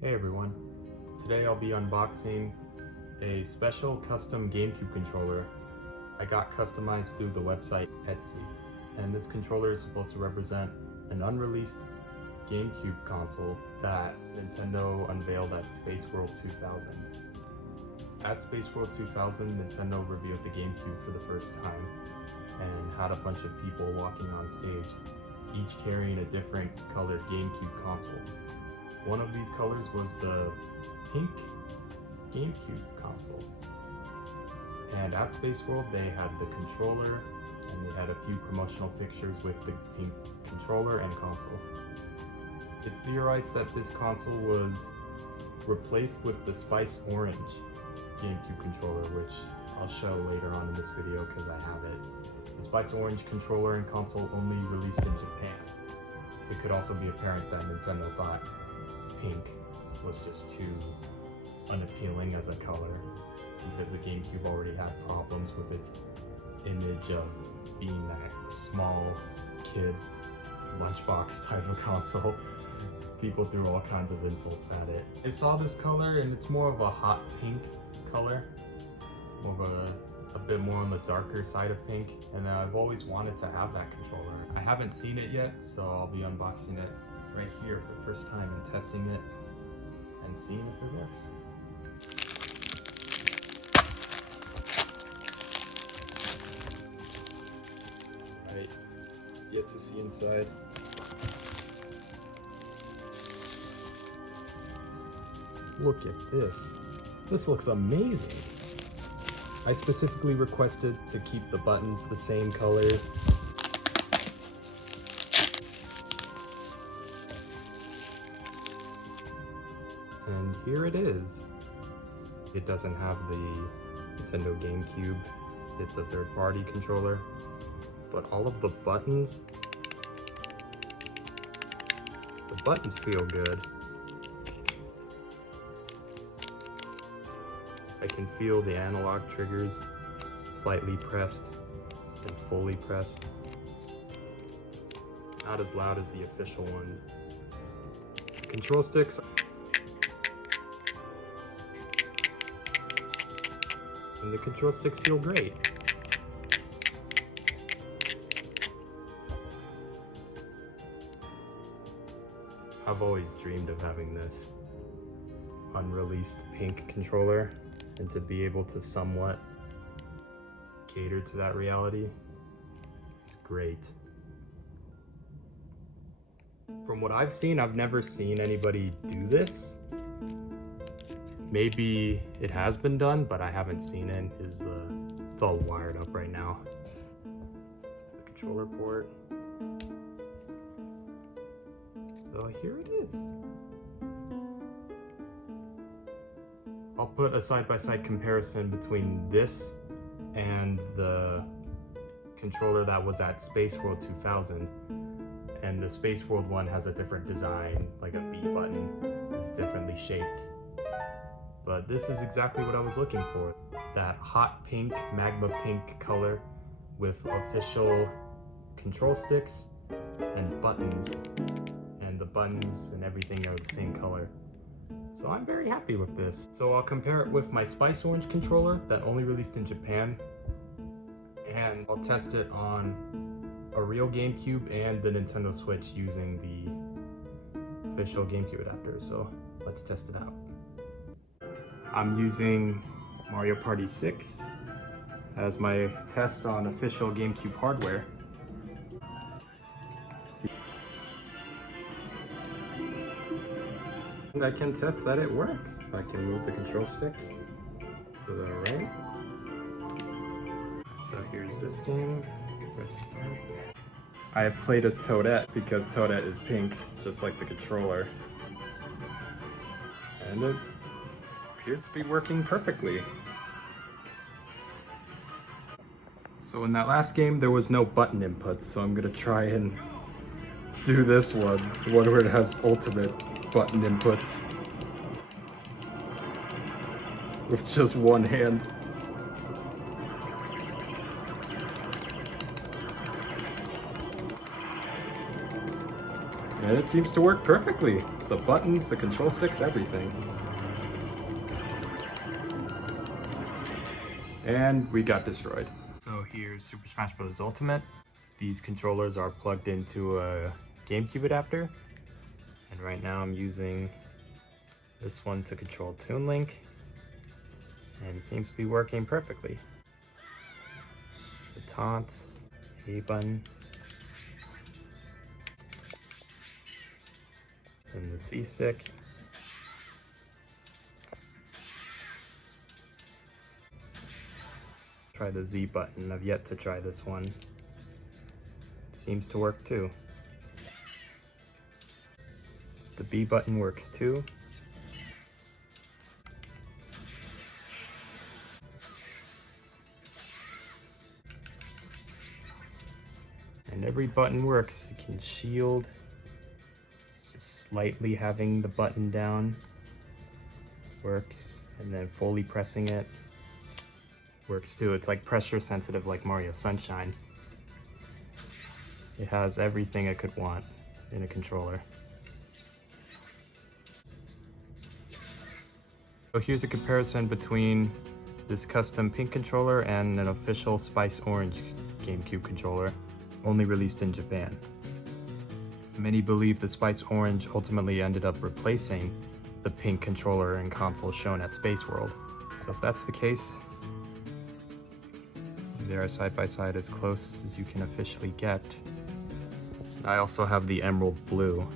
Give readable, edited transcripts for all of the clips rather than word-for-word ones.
Hey everyone, today I'll be unboxing a special custom GameCube controller I got customized through the website Etsy. And this controller is supposed to represent an unreleased GameCube console that Nintendo unveiled at Spaceworld 2000. At Spaceworld 2000, Nintendo revealed the GameCube for the first time and had a bunch of people walking on stage, each carrying a different colored GameCube console. One of these colors was the pink GameCube console. And at Spaceworld they had the controller, and they had a few promotional pictures with the pink controller and console. It's theorized that this console was replaced with the Spice Orange GameCube controller, which I'll show later on in this video because I have it. The Spice Orange controller and console only released in Japan. It could also be apparent that Nintendo thought pink was just too unappealing as a color because the GameCube already had problems with its image of being that small kid lunchbox type of console. People threw all kinds of insults at it. I saw this color and it's more of a hot pink color, more of a bit more on the darker side of pink, and I've always wanted to have that controller. I haven't seen it yet, so I'll be unboxing it right here for the first time and testing it and seeing if it works. Right, yet to see inside. Look at this. This looks amazing. I specifically requested to keep the buttons the same color. And here it is. It doesn't have the Nintendo Gamecube. It's a third-party controller. But all of the buttons feel good. I can feel the analog triggers slightly pressed and fully pressed. It's not as loud as the official ones. Control sticks, and the control sticks feel great. I've always dreamed of having this unreleased pink controller, and to be able to somewhat cater to that reality is great. From what I've seen, I've never seen anybody do this. Maybe it has been done, but I haven't seen it because it's all wired up right now. The controller port. So here it is. I'll put a side-by-side comparison between this and the controller that was at Spaceworld 2000. And the Spaceworld one has a different design, like a B button is differently shaped. But this is exactly what I was looking for. That hot pink, magma pink color with official control sticks and buttons. And the buttons and everything are the same color. So I'm very happy with this. So I'll compare it with my Spice Orange controller that only released in Japan. And I'll test it on a real GameCube and the Nintendo Switch using the official GameCube adapter. So let's test it out. I'm using Mario Party 6 as my test on official GameCube hardware. And I can test that it works. I can move the control stick to the right. So here's this game. Press start. I have played as Toadette because Toadette is pink, just like the controller. And it appears to be working perfectly. So in that last game, there was no button inputs, so I'm gonna try and do this one where it has ultimate button inputs with just one hand. And it seems to work perfectly. The buttons, the control sticks, everything. And we got destroyed. So here's Super Smash Bros. Ultimate. These controllers are plugged into a GameCube adapter. And right now I'm using this one to control Toon Link. And it seems to be working perfectly. The taunts, A button, and the C stick. Try the Z button. I've yet to try this one. It seems to work too. The B button works too. And every button works. You can shield, just slightly having the button down works, and then fully pressing it works too. It's like pressure sensitive like Mario Sunshine. It has everything I could want in a controller. So here's a comparison between this custom pink controller and an official Spice Orange GameCube controller, only released in Japan. Many believe the Spice Orange ultimately ended up replacing the pink controller and console shown at Spaceworld. So if that's the case, they are side by side as close as you can officially get. I also have the Emerald Blue.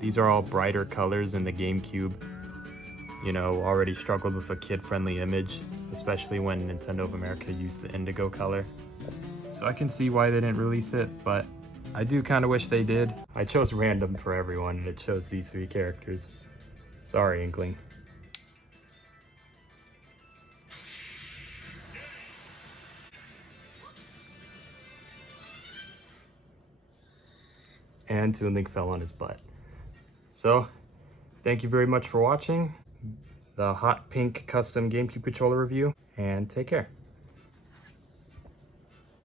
These are all brighter colors in the GameCube. You know, already struggled with a kid-friendly image, especially when Nintendo of America used the indigo color. So I can see why they didn't release it, but I do kind of wish they did. I chose random for everyone, and it chose these 3 characters. Sorry, Inkling. And Toon Link fell on his butt. So, thank you very much for watching the hot pink custom GameCube controller review, and take care.